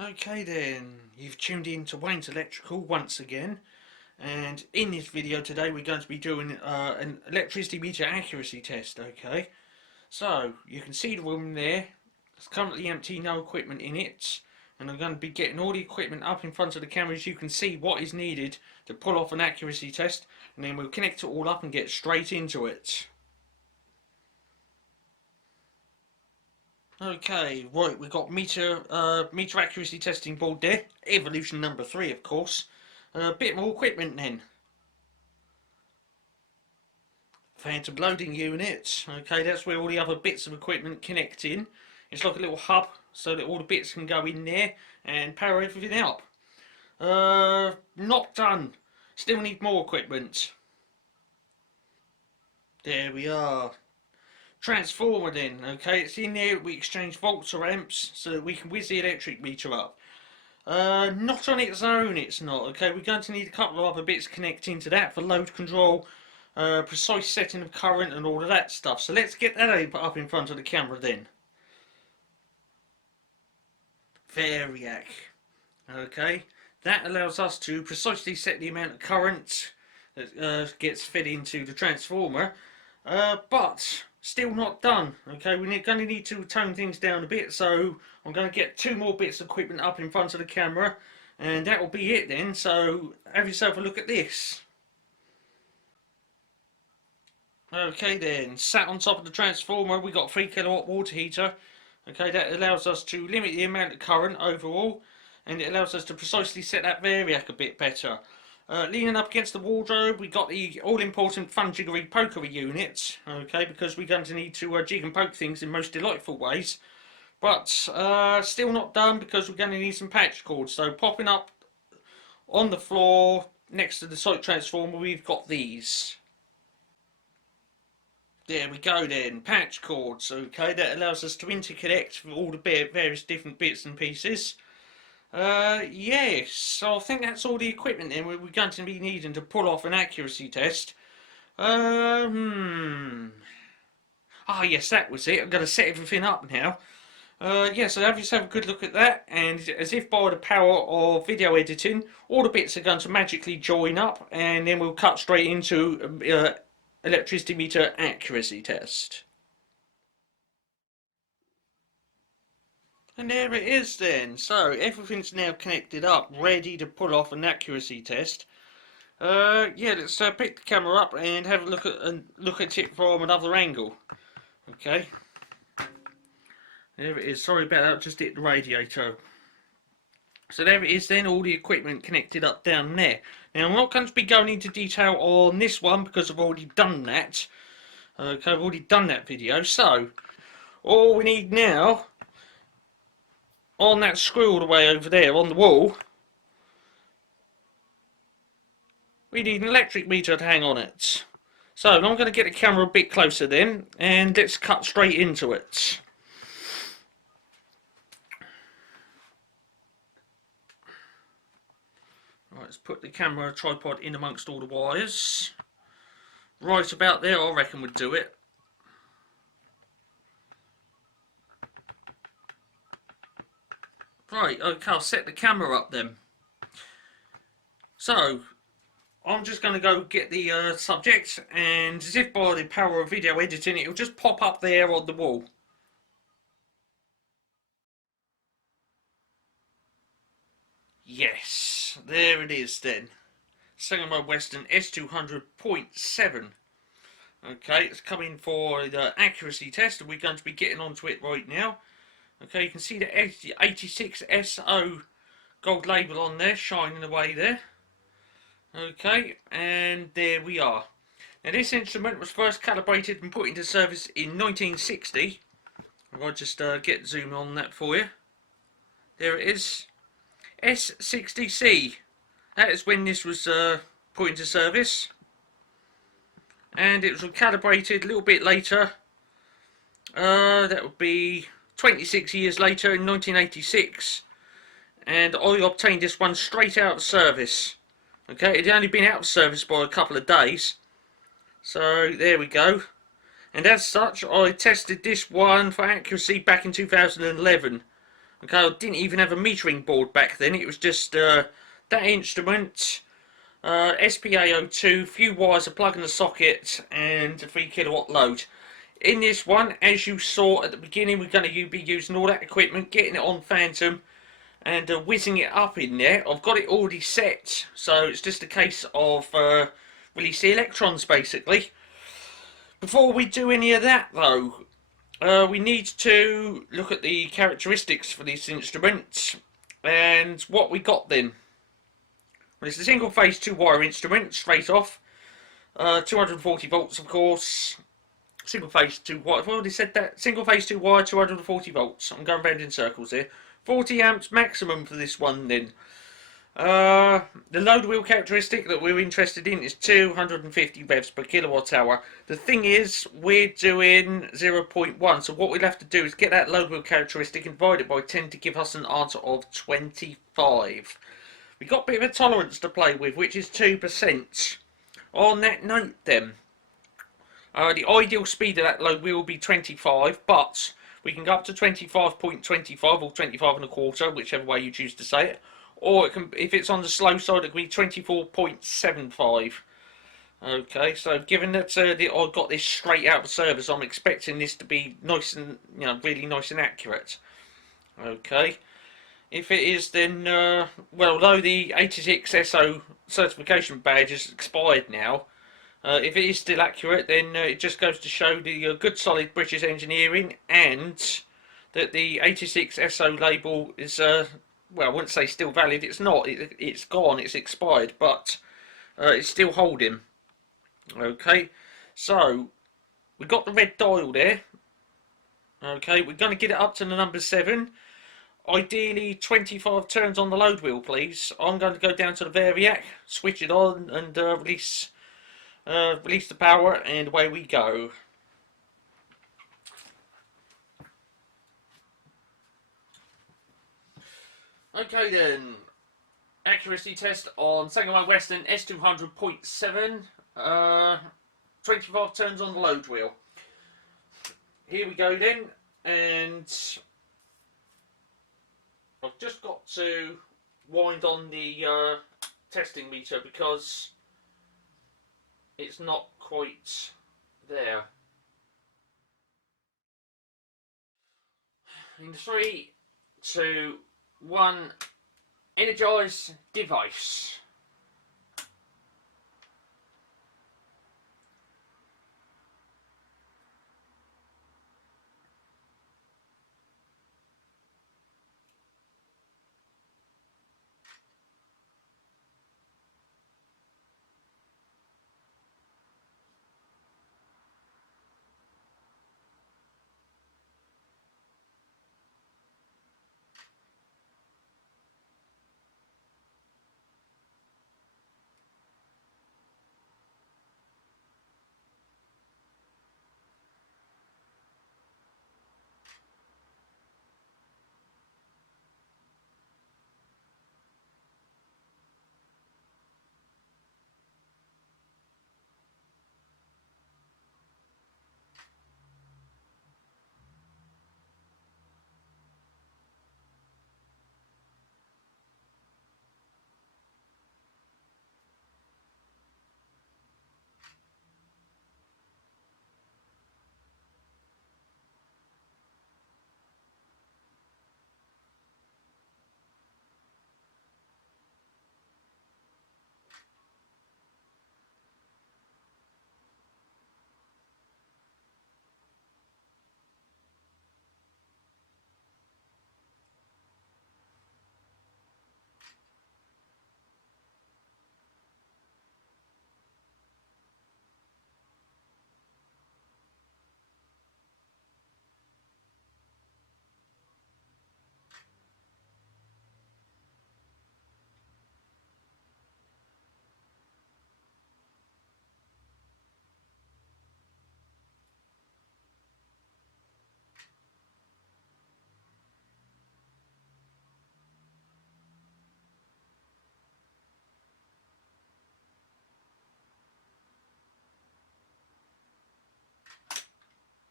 Okay then, you've tuned in to Wayne's Electrical once again, and in this video today we're going to be doing an electricity meter accuracy test. Okay, so you can see the room there, it's currently empty, no equipment in it, and I'm going to be getting all the equipment up in front of the camera so you can see what is needed to pull off an accuracy test, and then we'll connect it all up and get straight into it. Okay, right, we've got meter accuracy testing board there, evolution number 3 of course. A bit more equipment then. Phantom loading unit, okay, that's where all the other bits of equipment connect in. It's like a little hub so that all the bits can go in there and power everything up. Not done, still need more equipment. There we are. Transformer then, okay, it's in there, we exchange volts or amps so that we can whiz the electric meter up. Not on its own it's not, okay, we're going to need a couple of other bits connecting to that for load control, precise setting of current and all of that stuff. So let's get that up in front of the camera then. Variac, okay, that allows us to precisely set the amount of current that gets fed into the transformer, but still not done. Okay, we're going to need to tone things down a bit, so I'm going to get 2 more bits of equipment up in front of the camera and that will be it then. So have yourself a look at this. Okay then, sat on top of the transformer we got a 3 kilowatt water heater. Okay, that allows us to limit the amount of current overall, and it allows us to precisely set that variac a bit better. Leaning up against the wardrobe, we got the all-important Fun-Jiggery-Pokery unit, okay, because we're going to need to jig and poke things in most delightful ways. But still not done because we're going to need some patch cords. So popping up on the floor next to the site transformer, we've got these. There we go then, patch cords, okay, that allows us to interconnect all the various different bits and pieces. Yes, so I think that's all the equipment then we're going to be needing to pull off an accuracy test. Ah yes, that was it. I'm going to set everything up now. Yeah, so have yourself a good look at that, and as if by the power of video editing, all the bits are going to magically join up, and then we'll cut straight into electricity meter accuracy test. And there it is then. So everything's now connected up, ready to pull off an accuracy test. Yeah, let's pick the camera up and have a look at it from another angle. Okay. There it is. Sorry about that. Just hit the radiator. So there it is then. All the equipment connected up down there. Now I'm not going to be going into detail on this one because I've already done that. Okay, I've already done that video. So all we need now, on that screw all the way over there on the wall, we need an electric meter to hang on it. So I'm going to get the camera a bit closer then, and let's cut straight into it. Right, let's put the camera tripod in amongst all the wires. Right about there I reckon would do it. Right, okay, I'll set the camera up then. So, I'm just going to go get the subject, and as if by the power of video editing, it'll just pop up there on the wall. Yes, there it is then. Sangamo Weston S200.7. Okay, it's coming for the accuracy test, and we're going to be getting onto it right now. Okay, you can see the 86 SO gold label on there, shining away there. Okay, and there we are. Now this instrument was first calibrated and put into service in 1960. I'll just get zoom on that for you. There it is. S60C. That is when this was put into service. And it was calibrated a little bit later. That would be 26 years later in 1986, and I obtained this one straight out of service. Okay, it had only been out of service by a couple of days, so there we go. And as such, I tested this one for accuracy back in 2011. Okay, I didn't even have a metering board back then. It was just that instrument, SPA02, few wires, a plug in the socket, and a 3 kilowatt load. In this one, as you saw at the beginning, we're going to be using all that equipment, getting it on Phantom, and whizzing it up in there. I've got it already set, so it's just a case of release the electrons, basically. Before we do any of that, though, we need to look at the characteristics for this instrument, and what we got then. Well, it's a single phase 2-wire instrument, straight off. 240 volts, of course. Single phase 2 wire. I've already said that. Single phase 2 wire, 240 volts. I'm going round in circles here. 40 amps maximum for this one then. The load wheel characteristic that we're interested in is 250 revs per kilowatt hour. The thing is, we're doing 0.1, so what we'll have to do is get that load wheel characteristic and divide it by 10 to give us an answer of 25. We've got a bit of a tolerance to play with, which is 2%. On that note then, the ideal speed of that load will be 25, but we can go up to 25.25 or 25 and a quarter, whichever way you choose to say it. Or it can, if it's on the slow side, it can be 24.75. Okay, so given that I got this straight out of service, I'm expecting this to be nice and, really nice and accurate. Okay, if it is, then well, although the 86SO certification badge is expired now, if it is still accurate, then it just goes to show the good solid British engineering, and that the 86SO label is well, I wouldn't say still valid. It's not. It's gone. It's expired, but it's still holding. Okay, so we got the red dial there. Okay, we're going to get it up to the number 7. Ideally, 25 turns on the load wheel, please. I'm going to go down to the variac, switch it on, and release the power, and away we go. Okay then, accuracy test on Sangamo Weston S200.7. 25 turns on the load wheel. Here we go then, and I've just got to wind on the testing meter because it's not quite there. In 3, 2, 1, energize device.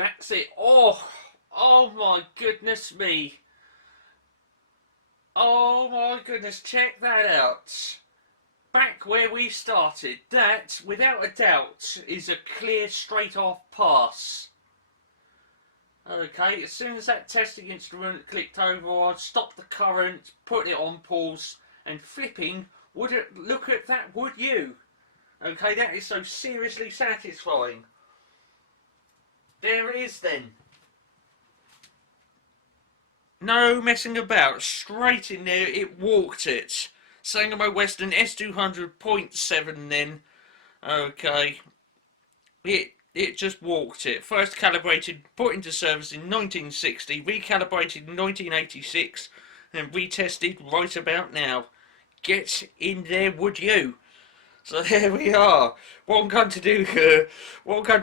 That's it. Oh my goodness me. Oh my goodness, check that out. Back where we started. That, without a doubt, is a clear straight off pass. Okay, as soon as that testing instrument clicked over, I'd stop the current, put it on pause, and flipping, would it look at that, would you? Okay, that is so seriously satisfying. There it is then. No messing about, straight in there, it walked it. Sangamo Weston S200.7 then. Okay. It just walked it. First calibrated, put into service in 1960, recalibrated in 1986, and retested right about now. Get in there, would you? So there we are. What I'm going to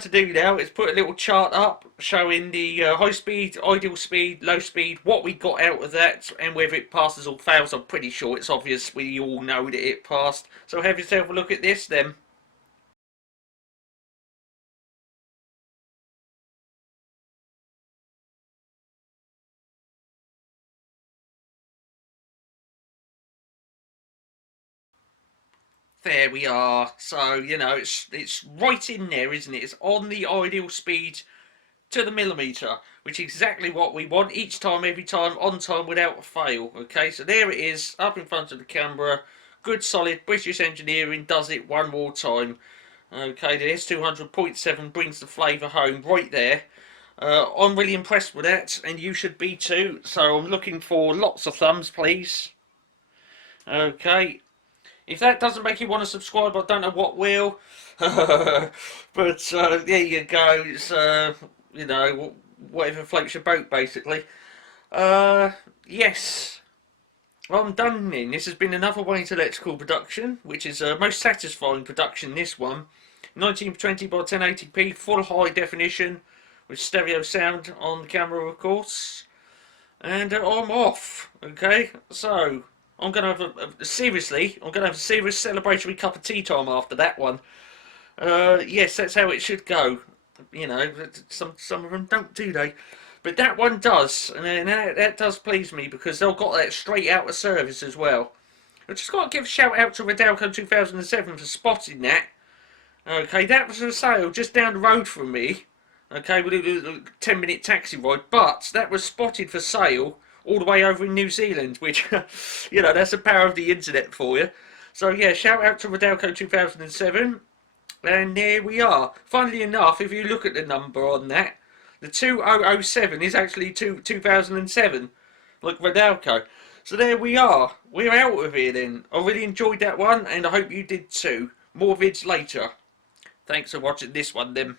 do, now is put a little chart up showing the high speed, ideal speed, low speed, what we got out of that, and whether it passes or fails. I'm pretty sure it's obvious. We all know that it passed. So have yourself a look at this then. There we are. So, you know, it's right in there, isn't it? It's on the ideal speed to the millimetre, which is exactly what we want each time, every time, on time, without fail. Okay, so there it is, up in front of the camera. Good, solid British engineering does it one more time. Okay, the S200.7 brings the flavour home right there. I'm really impressed with that, and you should be too. So I'm looking for lots of thumbs, please. Okay. If that doesn't make you want to subscribe, I don't know what will. But there you go. It's, you know, whatever floats your boat, basically. Yes. I'm done then. This has been another Wayne's Electrical production, which is a most satisfying production, this one. 1920 by 1080p, full high definition, with stereo sound on the camera, of course. And I'm off. Okay, so I'm gonna have a seriously. I'm gonna have a serious celebratory cup of tea time after that one. Yes, that's how it should go. You know, some of them don't, do they? But that one does, and that does please me because they've got that straight out of service as well. I just got to give a shout out to Rodalco 2007 for spotting that. Okay, that was a sale just down the road from me. Okay, with a 10-minute taxi ride, but that was spotted for sale all the way over in New Zealand, which, you know, that's the power of the internet for you. So yeah, shout out to Rodalco 2007, and there we are. Funnily enough, if you look at the number on that, the 2007 is actually 2007, like Rodalco. So there we are. We're out of here then. I really enjoyed that one, and I hope you did too. More vids later. Thanks for watching this one then.